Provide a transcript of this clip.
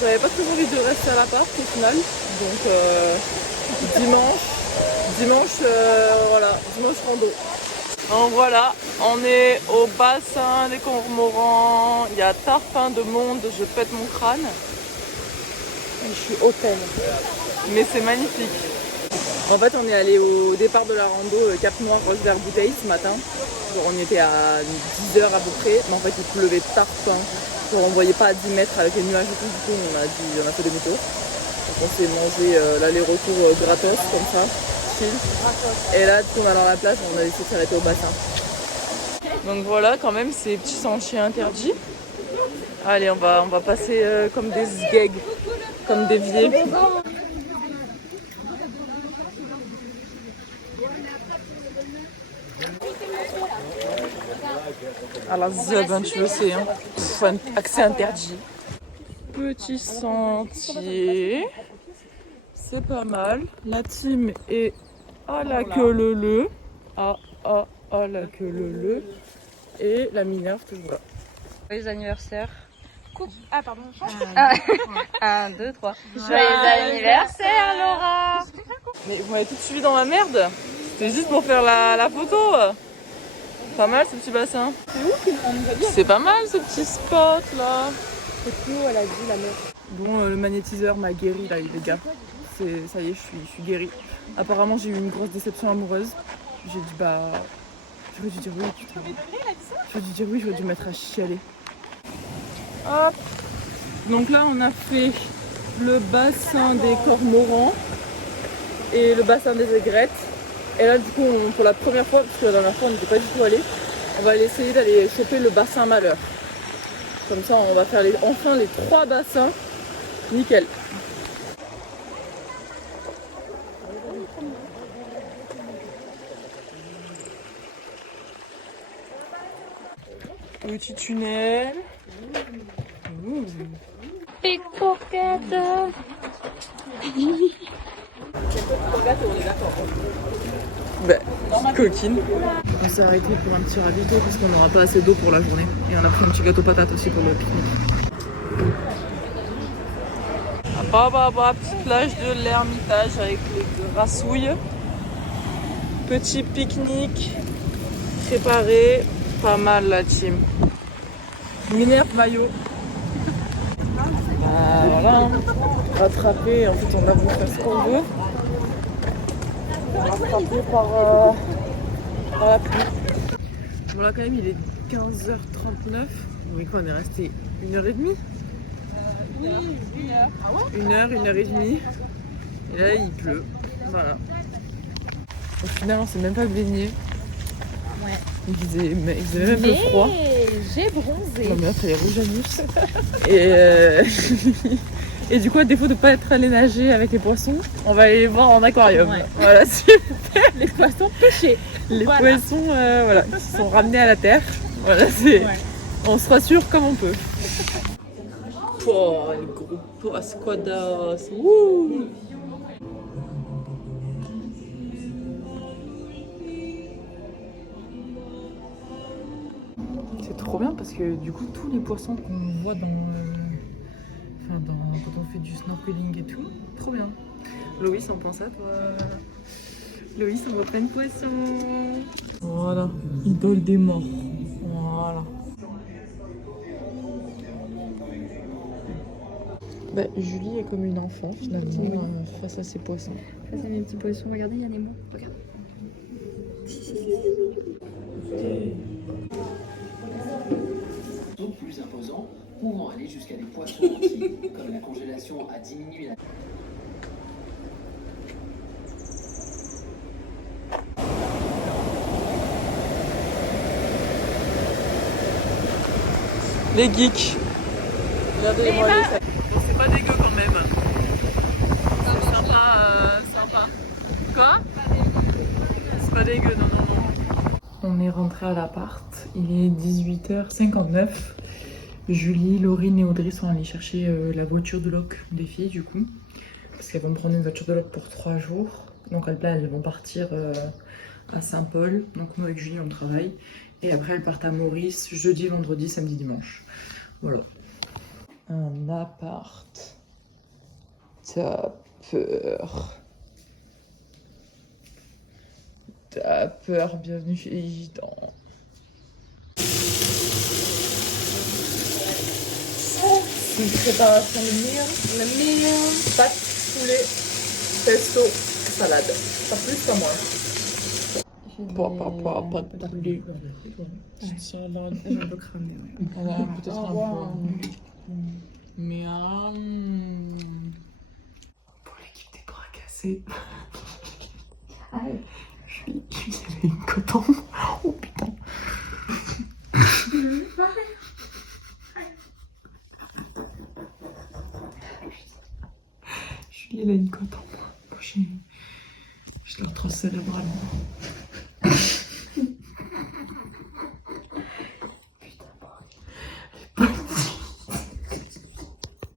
J'avais pas très envie de rester à l'appart au final. Donc voilà, dimanche rando. Donc voilà, on est au bassin des cormorans. Il y a tarpin de monde, je pète mon crâne. Je suis hôtel. Mais c'est magnifique. En fait, on est allé au départ de la rando Cap Noir Roche Vert Bouteille ce matin. Genre, on était à 10 h à peu près, mais en fait il pleuvait tarpin. Genre, on voyait pas à 10 mètres avec les nuages et tout, du coup on a fait demi-tour. Donc on s'est mangé l'aller-retour gratos comme ça, chill. Et là, du coup, on a dans la plage, on a décidé de s'arrêter au bassin. Donc voilà, quand même, ces petits sentiers interdits. Allez, on va passer comme des sgegs, comme des vieux. Alors, ben, tu le sais, hein. Accès interdit. Petit sentier. C'est pas mal. La team est à la queue leu. À la queue leu. Et la Minerve toujours là. Joyeux anniversaire. Ah pardon. 1, 2, 3. Joyeux anniversaire Laura. Mais vous m'avez tout suivi dans ma merde. C'était juste pour faire la photo. Pas mal ce petit bassin. C'est pas mal ce petit spot là. C'est plus haut, elle a dit la mère. Bon, le magnétiseur m'a guéri là, les gars. Ça y est, je suis guérie. Apparemment, j'ai eu une grosse déception amoureuse. J'ai dit bah. J'aurais dû dire oui, putain. J'aurais dû dire oui, j'aurais dû me mettre à chialer. Hop. Donc là, on a fait le bassin des cormorans et le bassin des aigrettes. Et là, du coup, pour la première fois, parce que la dernière fois, on n'était pas du tout allé, on va essayer d'aller choper le bassin malheur. Comme ça, on va faire enfin les 3 bassins. Nickel. Petit tunnel. Pickpocket. Ben, petite coquine. On s'est arrêté pour un petit ravito parce qu'on n'aura pas assez d'eau pour la journée. Et on a pris un petit gâteau patate aussi pour le pique-nique. Petite plage de l'Ermitage avec les grassouilles. Petit pique-nique préparé. Pas mal la team. Minerve maillot. Voilà. Rattrapé, en fait on a voulu faire ce qu'on veut. Rattrapé par la pluie. Bon là quand même il est 15h39. Mais quoi, on est resté 1h30 Oui, 1h. Ah ouais 1h30. Et là il pleut. Voilà. Au final on s'est même pas baigné. Ouais. Il faisait même un peu froid. J'ai bronzé. Ma meuf elle est rouge à et et du coup à défaut de pas être allé nager avec les poissons, on va aller les voir en aquarium. Ouais. Voilà, super. Les poissons pêchés. Les Voilà. poissons voilà, qui sont ramenés à la terre. Voilà, c'est. Ouais. On se rassure comme on peut. Oh, le gros pasquadas. Wouh. C'est trop bien parce que du coup tous les poissons qu'on voit quand on fait du snorkeling et tout, trop bien. Loïs, on pense à toi. Loïs, on voit plein de poissons. Voilà, idole des morts. Voilà. Bah, Julie est comme une enfant finalement face à ses poissons. Face à mes petits poissons, regardez, il y a Nemo. Regarde. Plus imposants, pouvant aller jusqu'à des poissons entiers, comme la congélation a diminué la... Les geeks. Regardez-moi les sacs. C'est pas dégueu quand même. C'est sympa. Quoi? C'est pas dégueu, non. On est rentré à l'appart. Il est 18h59. Julie, Laurine et Audrey sont allées chercher la voiture de loc des filles du coup. Parce qu'elles vont prendre une voiture de loc pour 3 jours. Donc elles vont partir à Saint-Paul. Donc nous avec Julie on travaille. Et après elles partent à Maurice jeudi, vendredi, samedi, dimanche. Voilà. Un appart. T'as peur. T'as peur, bienvenue chez les gitans. C'est une préparation de mille. Pâtes, poulet, pesto, salade. Pas plus, pas moins. Pas de poulet. Salade. J'ai un peu cramé, ouais. Voilà, peut-être un peu. Mais pour l'équipe des bras cassés. Je suis une coton. Oh putain. Julie, elle a une cote en moi. Je l'arthrose cérébralement.